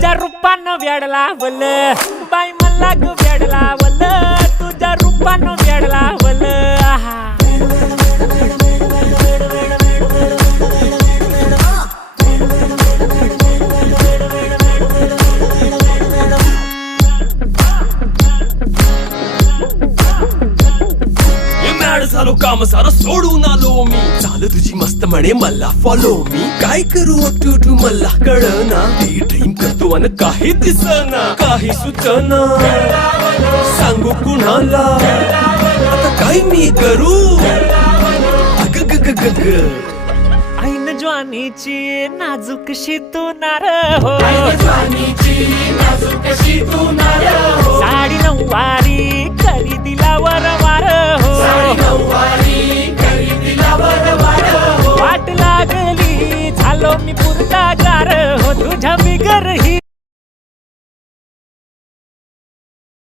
तुझ्या रूपानं वेड लावल बाई मला ग वेड लावल तुझ्या रूपानं वेड लावल आहा झालो काम सारं सोडून आलो मी चाल तुझी मस्त म्हणे मला फॉलो मी काय करू टू मला कळना ती ड्रीम करतो अन काही दिसना काही सुचना सांगू कुणाला आता काय मी करू अग ग ग ग ग ऐन ज्वानीची नाजूकशी तू नार हो साडी नऊवारी करी दिला वरवार हो वाट लागली झालो मी पुरता गार हो तुझ्या बिगर ही